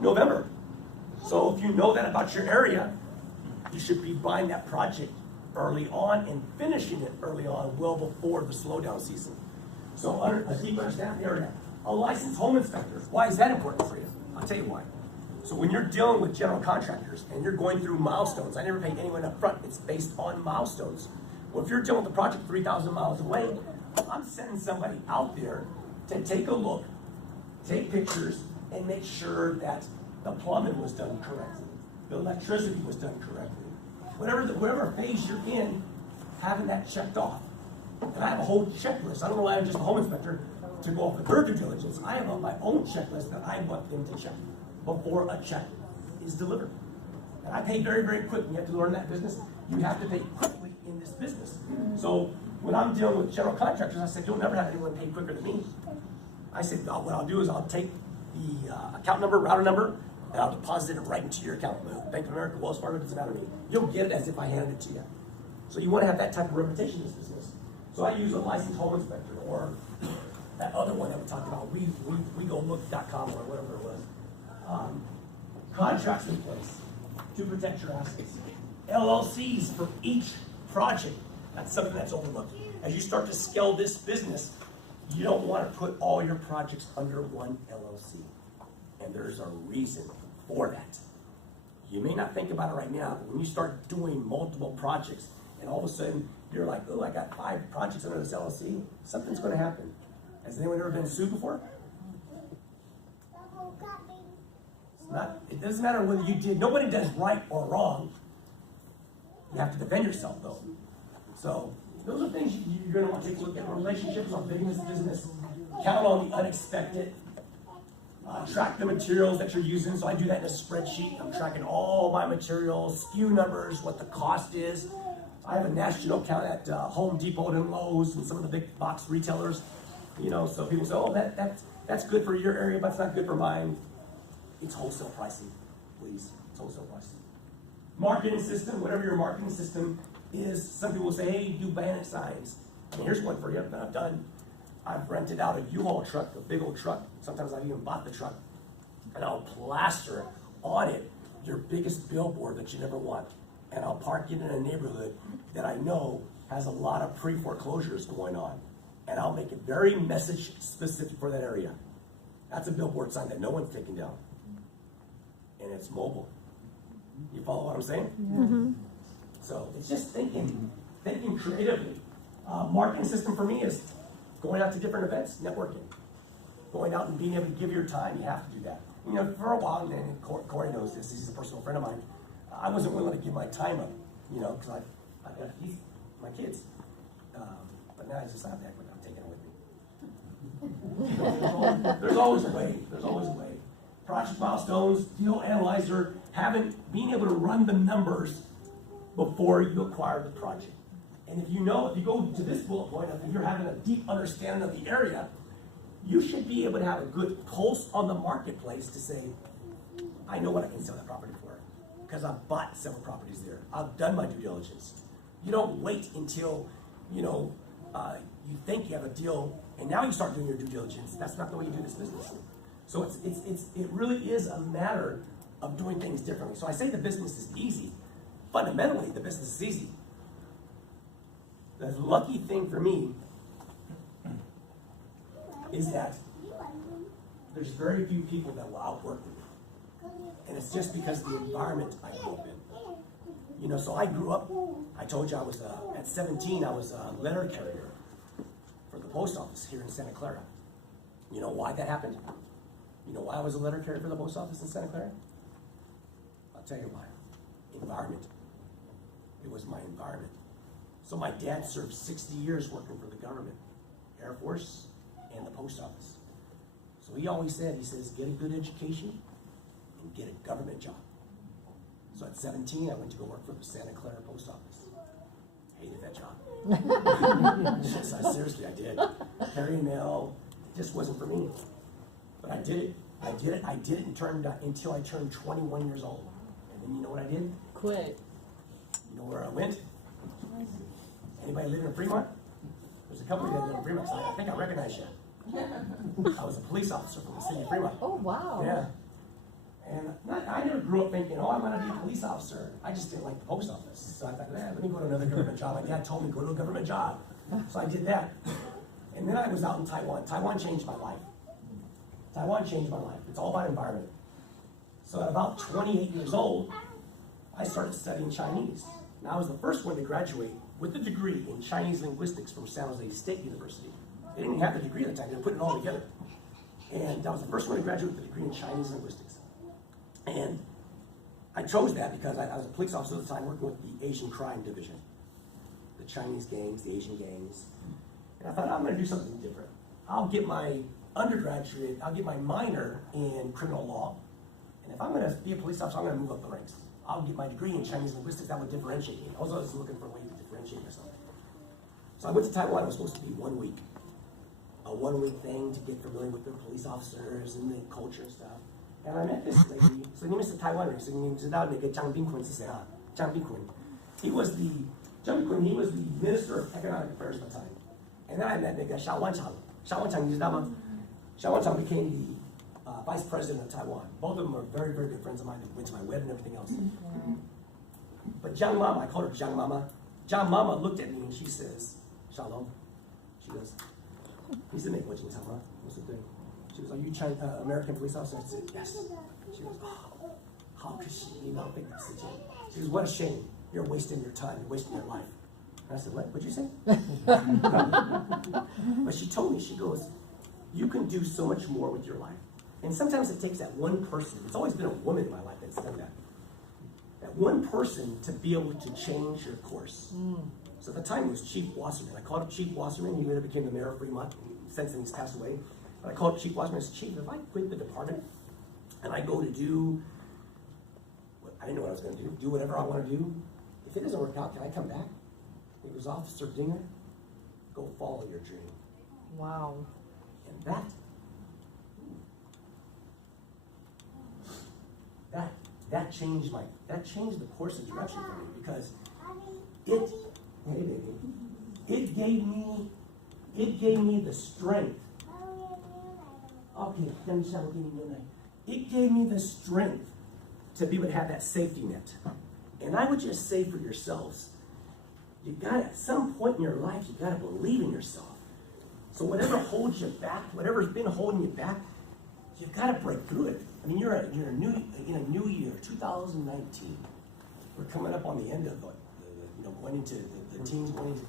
November. So if you know that about your area, you should be buying that project early on and finishing it early on, well before the slowdown season. So a deep understanding area. A licensed home inspector. Why is that important for you? I'll tell you why. So when you're dealing with general contractors and you're going through milestones, I never pay anyone up front. It's based on milestones. Well, if you're dealing with a project 3,000 miles away, I'm sending somebody out there to take a look, take pictures, and make sure that the plumbing was done correctly, the electricity was done correctly. Whatever phase you're in, having that checked off. And I have a whole checklist. I don't rely on just a home inspector to go off of their due diligence. I have my own checklist that I want them to check before a check is delivered. And I pay very, very quick. You have to learn that business. You have to pay quickly in this business. So when I'm dealing with general contractors, I said, you'll never have anyone pay quicker than me. I said, what I'll do is I'll take the account number, router number, and I'll deposit it right into your account. Bank of America, Wells Fargo, doesn't matter to me. You'll get it as if I handed it to you. So you want to have that type of reputation in this business. So I use a licensed home inspector or that other one that we talked about, WeGoLook.com or whatever it was. Contracts in place to protect your assets. LLCs for each project. That's something that's overlooked. As you start to scale this business, you don't want to put all your projects under one LLC. And there's a reason for that. You may not think about it right now, but when you start doing multiple projects and all of a sudden you're like, oh, I got 5 projects under this LLC, something's going to happen. Has anyone ever been sued before? It doesn't matter whether you did, nobody does right or wrong. You have to defend yourself though. So those are things you're going to want to take a look at. Relationships on business. Count on the unexpected. Track the materials that you're using. So I do that in a spreadsheet. I'm tracking all my materials, SKU numbers, what the cost is. I have a national account at Home Depot and Lowe's and some of the big box retailers. You know, so people say, oh, that's good for your area, but it's not good for mine. It's wholesale pricing, please. It's wholesale pricing. Marketing system, whatever your marketing system is. Some people say, hey, do banner signs. And here's one for you that I've done. I've rented out a U-Haul truck, a big old truck. Sometimes I've even bought the truck. And I'll plaster on it your biggest billboard that you never want. And I'll park it in a neighborhood that I know has a lot of pre-foreclosures going on. And I'll make it very message specific for that area. That's a billboard sign that no one's taking down. And it's mobile. You follow what I'm saying? Mm-hmm. So it's just thinking creatively. Marketing system for me is going out to different events, networking. Going out and being able to give your time, you have to do that. You know, for a while, and Corey knows this, he's a personal friend of mine, I wasn't willing to give my time up, you know, because I've got my kids. But now I just have that, but I'm taking it with me. There's always a way. There's always a way. Project milestones, deal analyzer, being able to run the numbers before you acquire the project. And if you go to this bullet point, if you're having a deep understanding of the area, you should be able to have a good pulse on the marketplace to say, I know what I can sell that property for because I've bought several properties there. I've done my due diligence. You don't wait until, you think you have a deal and now you start doing your due diligence. That's not the way you do this business. So it really is a matter of doing things differently. So I say the business is easy. Fundamentally, the business is easy. The lucky thing for me is that there's very few people that will outwork me. And it's just because of the environment I grew up in. You know, so I grew up, I told you I was, at 17, I was a letter carrier for the post office here in Santa Clara. You know why that happened? You know why I was a letter carrier for the post office in Santa Clara? I'll tell you why. Environment. It was my environment. So my dad served 60 years working for the government, Air Force, and the post office. So he always said, he says, get a good education and get a government job. So at 17, I went to go work for the Santa Clara post office. Hated that job. Seriously, I did. Carrying mail, it just wasn't for me. But I did it. I did it until I turned 21 years old. And then you know what I did? Quit. You know where I went? Anybody living in Fremont? There's a couple of you that live in Fremont. I think I recognize you. I was a police officer from the city of Fremont. Oh, wow. Yeah. grew up thinking, oh, I'm gonna be a police officer. I just didn't like the post office. So I thought, let me go to another government job. My dad told me, go to a government job. So I did that. And then I was out in Taiwan. Taiwan changed my life. Taiwan changed my life. It's all about environment. So at about 28 years old, I started studying Chinese. Now I was the first one to graduate with a degree in Chinese linguistics from San Jose State University. They didn't even have the degree at the time. They were putting it all together. And I was the first one to graduate with a degree in Chinese linguistics. And I chose that because I was a police officer at the time working with the Asian crime division. The Chinese gangs, the Asian gangs. And I thought, I'm gonna do something different. I'll get my undergraduate, I'll get my minor in criminal law. And if I'm gonna be a police officer, I'm gonna move up the ranks. I'll get my degree in Chinese linguistics, that would differentiate me. I was always looking for a way to differentiate myself. So I went to Taiwan, it was supposed to be 1 week. A 1 week thing to get familiar with the police officers and the culture and stuff. And I met this lady, so her name is Taiwan, so you know Zhang Bingkun is谁啊? Zhang Bingkun. He was the Minister of Economic Affairs at the time. And then I met Xiao Wanchang. Xiao Wanchang, 你知道吗? Xiao Wanchang became the vice president of Taiwan. Both of them are very, very good friends of mine. They went to my wedding and everything else. But Jiang Mama, I called her Jiang Mama. Jiang Mama looked at me and she says, Shalom. She goes, 你是美国警察吗? I said, 对. She goes, are you American police officer? I said, yes. She goes, oh, how could she not make that decision? She goes, what a shame. You're wasting your time. You're wasting your life. And I said, what? What'd you say? But she told me, she goes, you can do so much more with your life. And sometimes it takes that one person. It's always been a woman in my life that's done that. That one person to be able to change your course. So at the time it was Chief Wasserman. I called up Chief Wasserman. He later became the mayor of Fremont. Since then he's passed away. But I called up Chief Wasserman and said, Chief, if I quit the department and I go to do, I didn't know what I was going to do whatever I want to do. If it doesn't work out, can I come back? He goes, Officer Dinger, go follow your dream. Wow. And that changed the course of direction for me because it gave me the strength. Okay, it gave me the strength to be able to have that safety net. And I would just say for yourselves, you gotta, at some point in your life, you gotta believe in yourself. So whatever holds you back, whatever's been holding you back, you've got to break through it. I mean, you're in a new year, 2019. We're coming up on the end of going into the teens, going into